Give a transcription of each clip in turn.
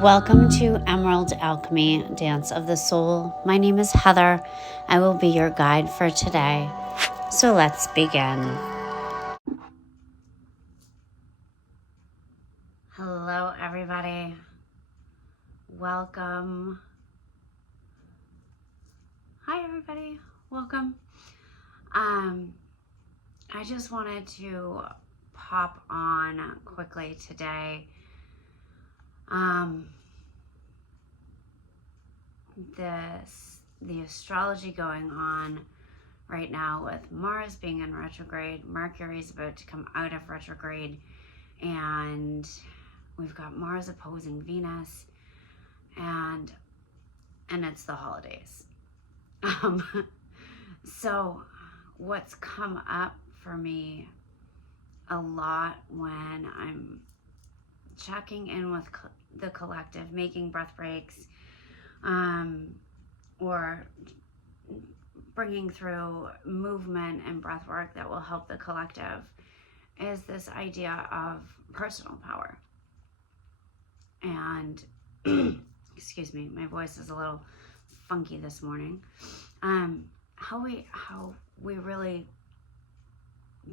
Welcome to Emerald Alchemy Dance of the Soul. My name is Heather. I will be your guide for today. So let's begin. Hello, everybody. Welcome. Hi, everybody. Welcome. I just wanted to pop on quickly today. The astrology going on right now with Mars being in retrograde. Mercury's about to come out of retrograde, and we've got Mars opposing Venus, and it's the holidays. So what's come up for me a lot when I'm checking in with the collective, making breath breaks, or bringing through movement and breath work that will help the collective, is this idea of personal power. And excuse me, my voice is a little funky this morning. How we really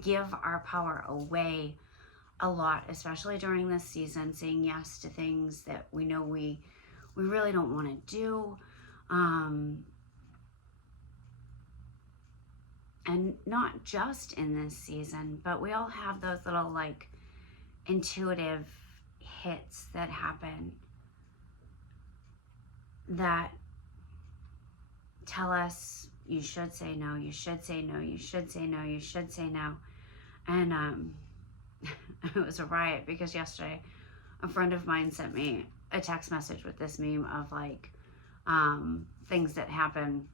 give our power away a lot, especially during this season, saying yes to things that we know we really don't want to do. And not just in this season, but we all have those little like intuitive hits that happen that tell us you should say no, you should say no, you should say no, you should say no. And it was a riot because yesterday a friend of mine sent me a text message with this meme of like things that happen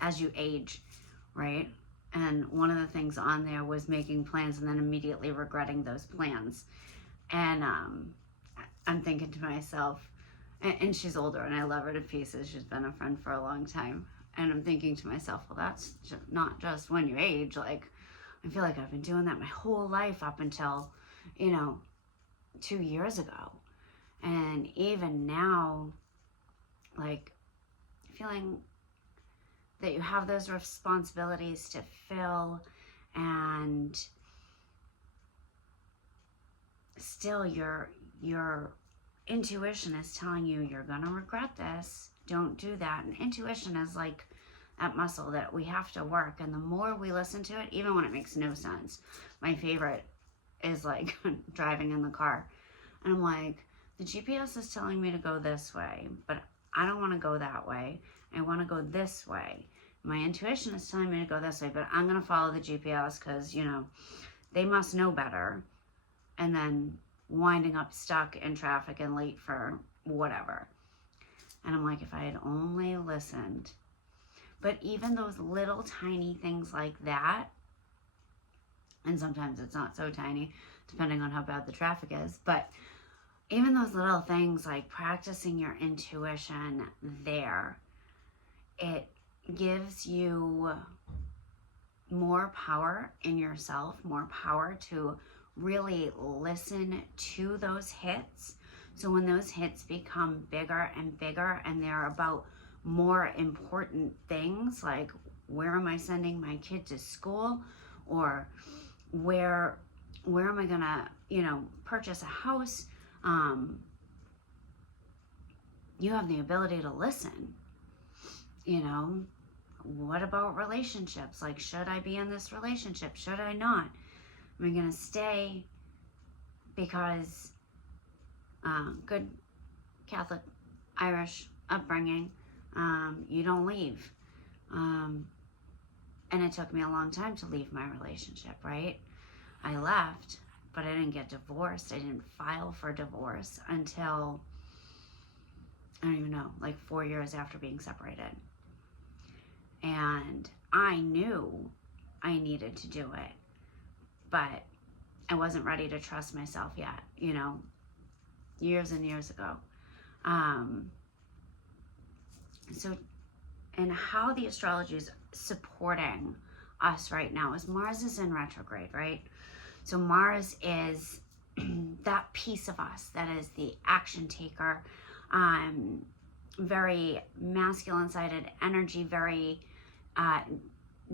as you age, right? And one of the things on there was making plans and then immediately regretting those plans. And I'm thinking to myself, and she's older and I love her to pieces. She's been a friend for a long time. And I'm thinking to myself, well, that's not just when you age. Like, I feel like I've been doing that my whole life up until, 2 years ago. And even now, like, feeling that you have those responsibilities to fill, and still your intuition is telling you you're gonna regret this, don't do that. And intuition is like that muscle that we have to work, and the more we listen to it, even when it makes no sense. My favorite is like driving in the car and I'm like, the GPS is telling me to go this way, but I don't want to go that way. I want to go this way. My intuition is telling me to go this way, but I'm going to follow the GPS because, they must know better. And then winding up stuck in traffic and late for whatever. And I'm like, if I had only listened. But even those little tiny things like that, and sometimes it's not so tiny, depending on how bad the traffic is, but even those little things like practicing your intuition there, it gives you more power in yourself, more power to really listen to those hits. So when those hits become bigger and bigger and they're about more important things, like where am I sending my kid to school, or where am I gonna, purchase a house, you have the ability to listen. What about relationships? Like, should I be in this relationship? Should I not? Am I gonna stay because good Catholic Irish upbringing, you don't leave. And it took me a long time to leave my relationship, right? I left, but I didn't get divorced. I didn't file for divorce until, I don't even know, like 4 years after being separated. And I knew I needed to do it, but I wasn't ready to trust myself yet, years and years ago. So, and how the astrology is supporting us right now is Mars is in retrograde, right? So Mars is that piece of us that is the action taker, very masculine-sided energy, very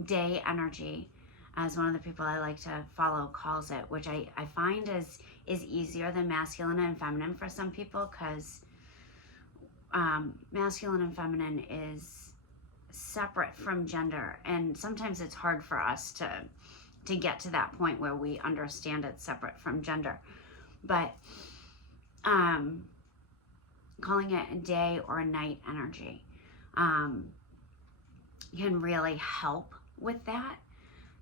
day energy, as one of the people I like to follow calls it, which I find is easier than masculine and feminine for some people, because masculine and feminine is separate from gender, and sometimes it's hard for us to get to that point where we understand it's separate from gender. But calling it a day or a night energy can really help with that.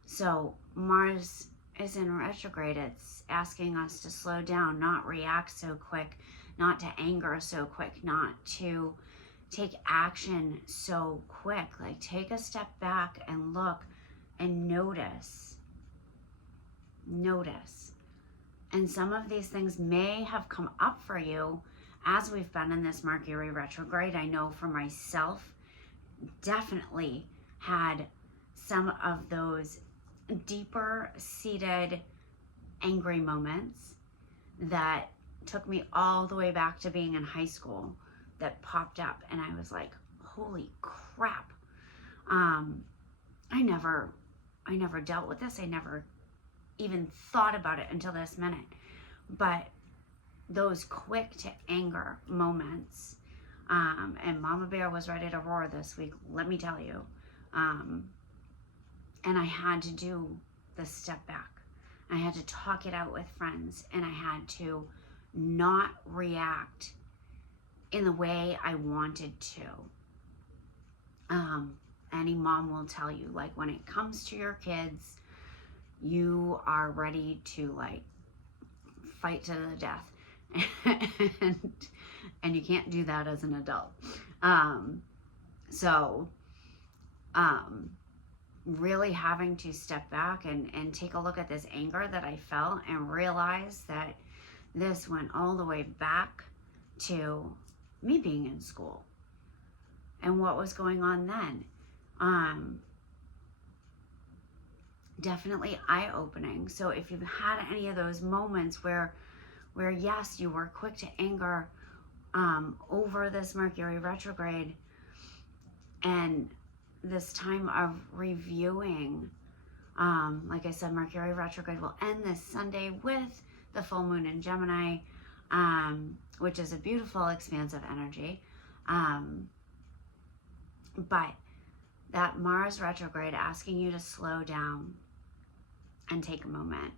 So Mars is in retrograde. It's asking us to slow down, not react so quick, not to anger so quick, not to take action so quick. Like, take a step back and look and notice. And some of these things may have come up for you as we've been in this Mercury retrograde. I know for myself, definitely had some of those deeper seated angry moments that took me all the way back to being in high school, that popped up, and I was like, holy crap. I never dealt with this. I never even thought about it until this minute. But those quick to anger moments, and Mama Bear was ready to roar this week, let me tell you. And I had to do the step back. I had to talk it out with friends, and I had to not react in the way I wanted to. Any mom will tell you, like, when it comes to your kids, you are ready to, like, fight to the death. and you can't do that as an adult. Really having to step back and take a look at this anger that I felt and realize that this went all the way back to me being in school and what was going on then. Definitely eye-opening. So if you've had any of those moments where yes, you were quick to anger over this Mercury retrograde, and this time of reviewing, like I said, Mercury retrograde will end this Sunday with the full moon in Gemini, which is a beautiful, expansive energy. But that Mars retrograde asking you to slow down and take a moment.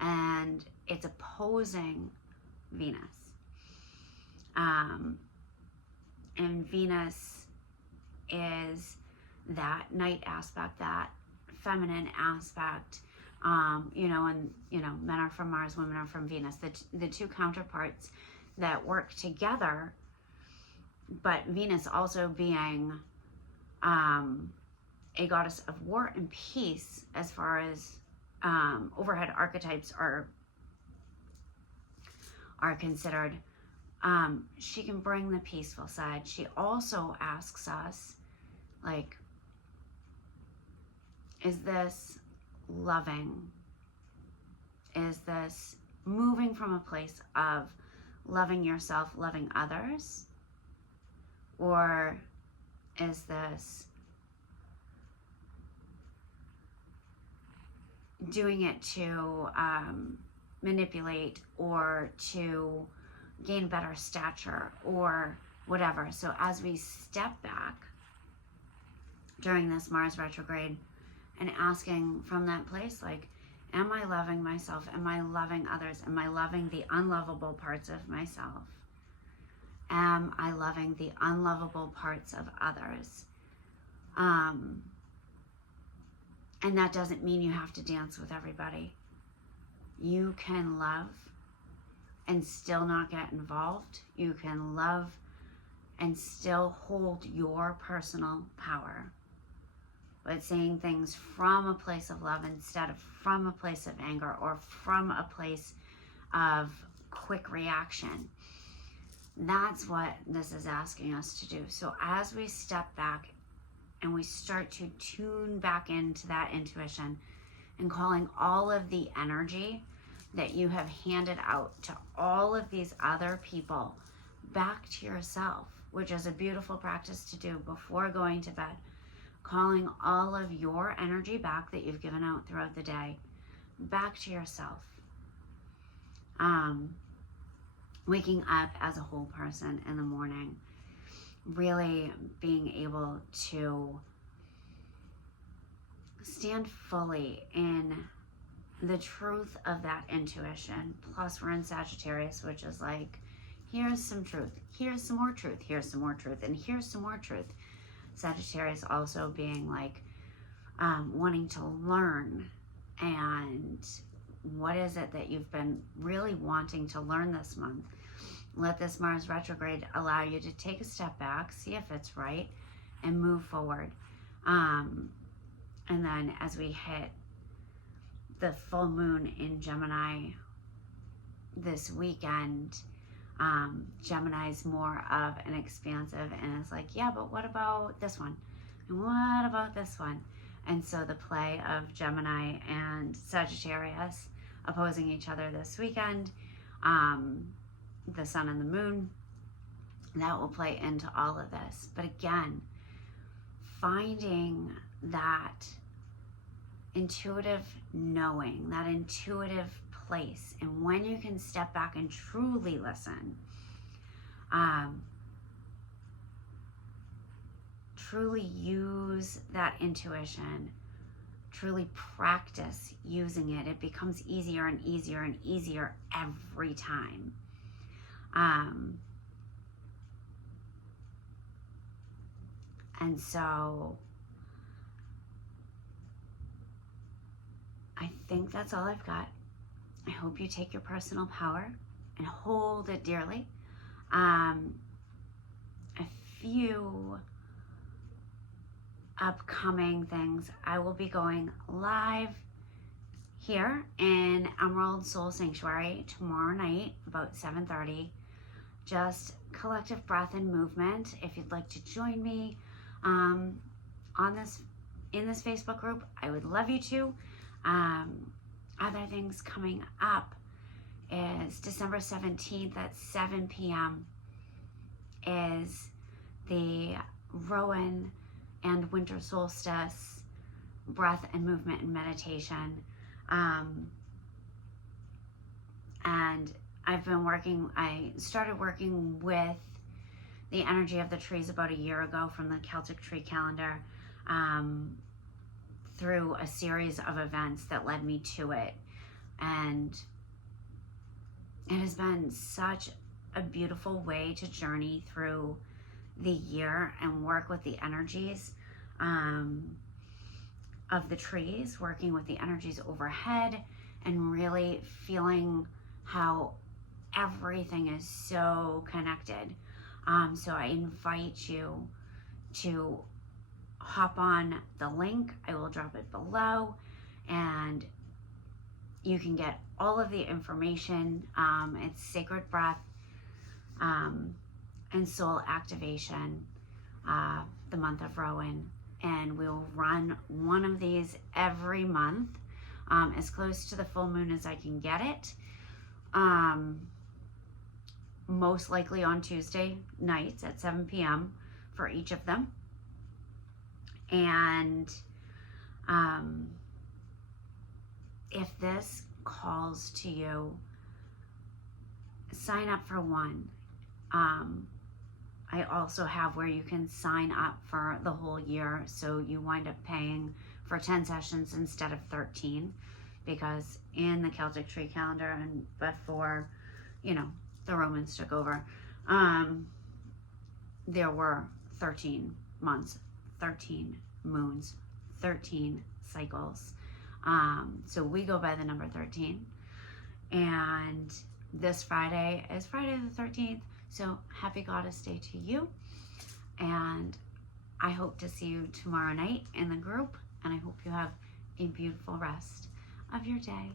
And it's opposing Venus. And Venus is that night aspect, that feminine aspect, and men are from Mars, women are from Venus, the two counterparts that work together, but Venus also being a goddess of war and peace, as far as overhead archetypes are considered. She can bring the peaceful side. She also asks us, like, is this loving? Is this moving from a place of loving yourself, loving others? Or is this doing it to manipulate or to gain better stature or whatever? So as we step back during this Mars retrograde and asking from that place, like, am I loving myself? Am I loving others? Am I loving the unlovable parts of myself? Am I loving the unlovable parts of others? And that doesn't mean you have to dance with everybody. You can love and still not get involved. You can love and still hold your personal power, but saying things from a place of love instead of from a place of anger or from a place of quick reaction. That's what this is asking us to do. So as we step back and we start to tune back into that intuition and calling all of the energy that you have handed out to all of these other people back to yourself, which is a beautiful practice to do before going to bed. Calling all of your energy back that you've given out throughout the day back to yourself. Waking up as a whole person in the morning, really being able to stand fully in the truth of that intuition. Plus we're in Sagittarius, which is like, here's some truth, here's some more truth, here's some more truth, and here's some more truth. Sagittarius also being like wanting to learn, and what is it that you've been really wanting to learn this month? Let this Mars retrograde allow you to take a step back, see if it's right, and move forward. And then as we hit the full moon in Gemini this weekend, Gemini's more of an expansive, and it's like, yeah, but what about this one? And what about this one? And so the play of Gemini and Sagittarius opposing each other this weekend, the sun and the moon, that will play into all of this. But again, finding that intuitive knowing, that intuitive place, and when you can step back and truly listen, truly use that intuition, truly practice using it, it becomes easier and easier and easier every time. And so I think that's all I've got. I hope you take your personal power and hold it dearly. A few upcoming things. I will be going live here in Emerald Soul Sanctuary tomorrow night about 7:30. Just collective breath and movement. If you'd like to join me in this Facebook group, I would love you to. Other things coming up is December 17th at 7 p.m. is the Rowan and Winter Solstice breath and movement and meditation. And I started working with the energy of the trees about a year ago from the Celtic tree calendar, through a series of events that led me to it. And it has been such a beautiful way to journey through the year and work with the energies of the trees, working with the energies overhead, and really feeling how everything is so connected. So I invite you to hop on the link. I will drop it below, and you can get all of the information. It's sacred breath and soul activation, the month of Rowan, and we'll run one of these every month, as close to the full moon as I can get it. Most likely on Tuesday nights at 7 p.m. for each of them. And if this calls to you, sign up for one. I also have where you can sign up for the whole year, so you wind up paying for 10 sessions instead of 13, because in the Celtic tree calendar and before, the Romans took over, there were 13 months, 13 moons, 13 cycles. So we go by the number 13, and this Friday is Friday the 13th. So happy Goddess Day to you, and I hope to see you tomorrow night in the group, and I hope you have a beautiful rest of your day.